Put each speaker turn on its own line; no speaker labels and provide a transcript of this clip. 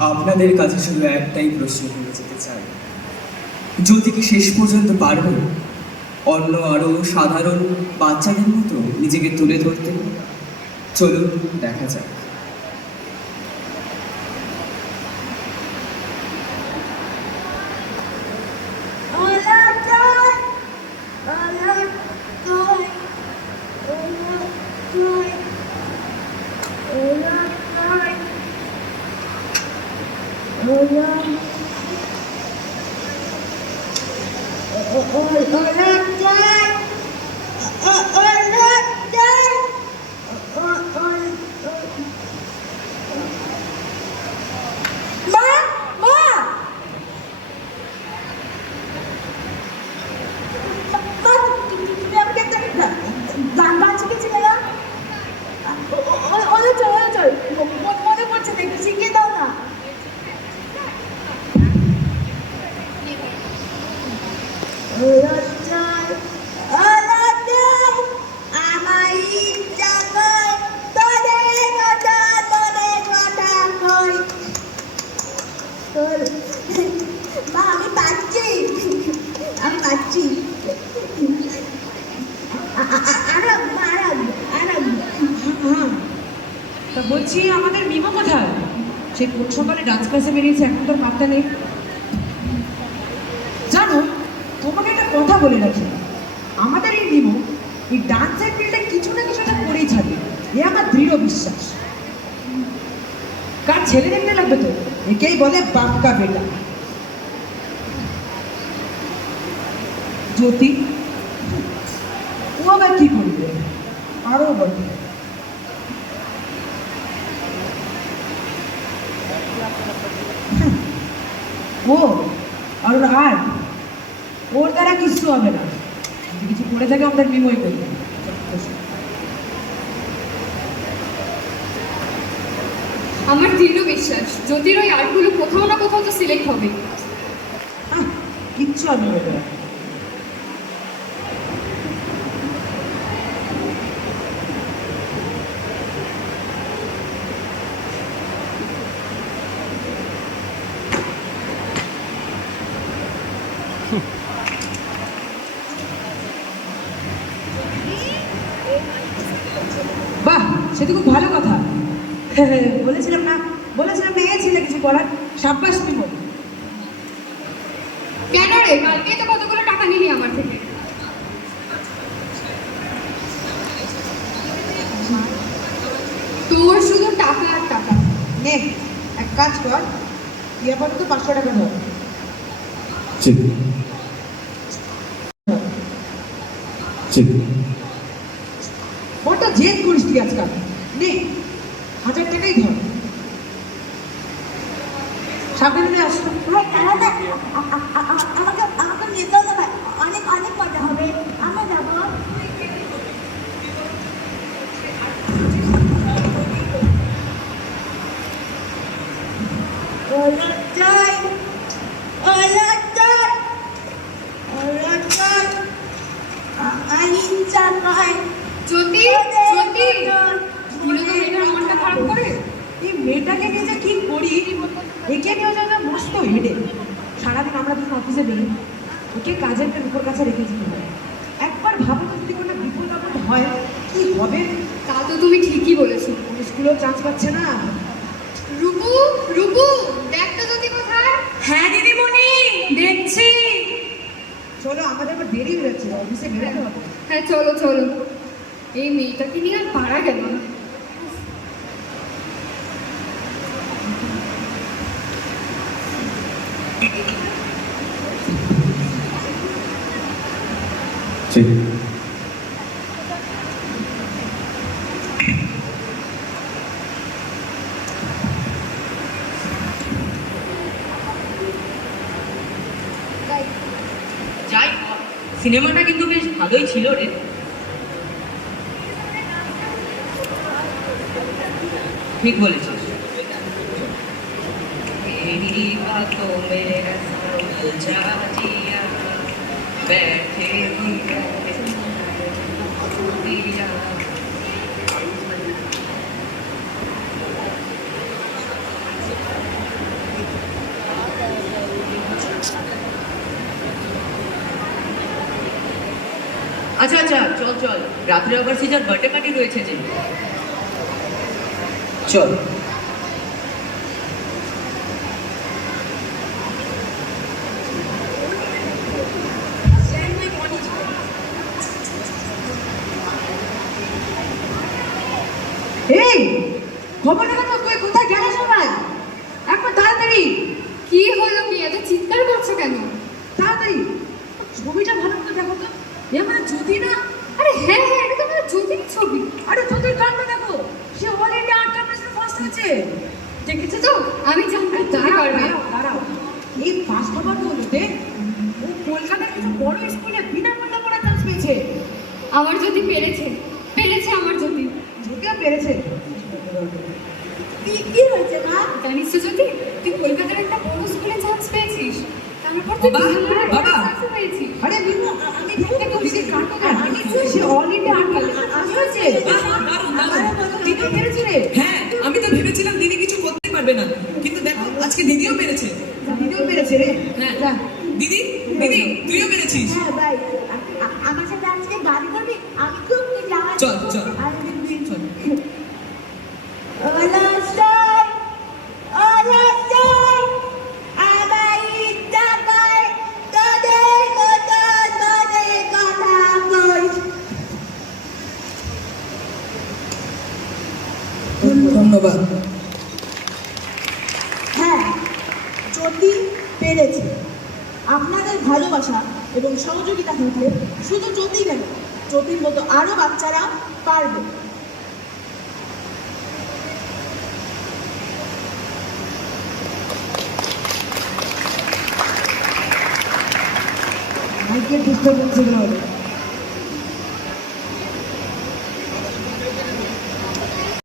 আপনাদের কাছে শুধু একটাই প্রশ্ন করে যেতে চাই। যদি কি শেষ পর্যন্ত পারব, অন্য আরও সাধারণ বাচ্চাদের মতো নিজেকে তুলে ধরতে? চলুন, দেখা যাক।
মা মা মা তুমি আমাকে একটা গান গান শিখেছিলে না ওলে চল ওলে চল মনে পড়ছে না একটু শিখিয়ে দাও না ওলে চল ওলে চল আমার ইচ্ছা কই তোরে কথা তোরে কথা কই তোর মা আমি পাচ্ছি আমি পাচ্ছি আরাম আরাম
হ্যাঁ তা বলছি, আমাদের মিমো কোথায়? সে কোন সকালে ডান্স ক্লাসে বেরিয়েছে, এখন তোর পাত্তা নেই জানো তোমাকে একটা কথা বলে রাখি। আমাদের এই মিমো এই ডান্সের ফিল্ডে কিছু না কিছু একটা করেই ছাড়বে এ আমার দৃঢ় বিশ্বাস। কার ছেলে দেখতে লাগবে তো? একেই বলে বাপকা বেটা। জ্যোতি, ও আবার কি করবে? আরও বলবে ও আর আর্ট ওর দ্বারা কিছু হবে না। যদি কিছু করে থাকে আমাদের বিময় করবে।
আমার দৃঢ় বিশ্বাস জ্যোতির ওই আর্টগুলো কোথাও না কোথাও তো সিলেক্ট হবে।
হ্যাঁ কিচ্ছু আমি হবে বাহ সে তো খুব ভালো কথা। বলেছিলাম না বলেছিলাম মেয়ে ছিল কিছু করার সাব্বাস বিমল
কেন রে কালকে তো কতগুলো টাকা নিলি আমার থেকে? তোর শুধু টাকা আর টাকা।
নে এক কাজ কর তুই আপাতত পাঁচশো টাকা ধর।
ঠিক। ঠিক।
জেদ করিস তুই আজকাল নে, হাজার টাকাই ধর। সাবধানে আসতো।
আমাকে আমাকে চল ভাই, অনেক অনেক মজা হবে। আমরা যাব।
জ্যোতি জ্যোতি। মনটা খারাপ করে?
এই মেয়েটাকে নিয়ে যে কি করি? একে নিয়ে যেন মস্ত হেডে সারাদিন আমরা যখন অফিসে বেরোই ওকে কাজের উপর কাছে রেখে যেতে হয়। একবার ভাবো তো যদি কোনো বিপদ আপদ হয় কি হবে?
তা তো তুমি ঠিকই বলেছ।
স্কুলেও চান্স পাচ্ছে না।
রূপু রূপু দেখ তো জ্যোতি কোথায়।
হ্যাঁ দিদিমণি দেখছি।
চলো আমাদের আবার দেরি হয়ে যাচ্ছে অফিসে বেরোতে হবে।
হ্যাঁ চলো চলো। এই মেয়েটাকে নিয়ে আর পারা গেল না।
সিনেমাটা কিন্তু বেশ ভালোই ছিল রে। ঠিক বলেছি আচ্ছা আচ্ছা চল চল। রাত্রে আবার সে যার বার্থডে পার্টি রয়েছে যে। চল।
এই খবর কই কোথায় গেলে সবাই? একবার তাড়াতাড়ি।
কি হলো কি? এত চিৎকার করছ কেন?
তাড়াতাড়ি। ছবিটা ভালো করে দেখো তো। এ মানে যদি না?
আরে হ্যাঁ হ্যাঁ এটা তো আমার জ্যোতির ছবি।
আরে যদি কাণ্ড দেখো। সে অল ইন্ডিয়া ফার্স্ট
দেখেছ তো? আমি তুমি পারবে।
দাঁড়াও এই ফার্স্ট হবার বলতে ও কলকাতার কিছু বড় স্কুলে বিনামূল্যে পড়ার চান্স পেয়েছে।
আমার জ্যোতি পেরেছে পেরেছে আমার জ্যোতি
যদিও পেরেছে।
কি কি হয়েছে মা?
জানিস তো জ্যোতি তুই কলকাতার একটা বড় স্কুলে চান্স পেয়েছিস তারপর তুই
বাবা।
পেয়েছিস।
আরে বিনু আমি আমি সে অল ইন্ডিয়া কম্পিটিশনে হয়েছে দিদি পেরেছে রে
হ্যাঁ আমি তো ভেবেছিলাম দিদি কিছু করতে পারবে না কিন্তু দেখো আজকে দিদিও পেরেছে
দিদিও পেরেছে রে
হ্যাঁ
যা
দিদি দিদি তুইও পেরেছিস
হ্যাঁ ভাই আ- আ- আমার সাথে আজকে গান করবি? আমি খুব
চল, চল। ধন্যবাদ।
হ্যাঁ জ্যোতি পেরেছে। আপনাদের ভালোবাসা এবং সহযোগিতা থাকলে শুধু চতি কেন? চতির মতো আরও বাচ্চারা পারবে।
এগুলো হবে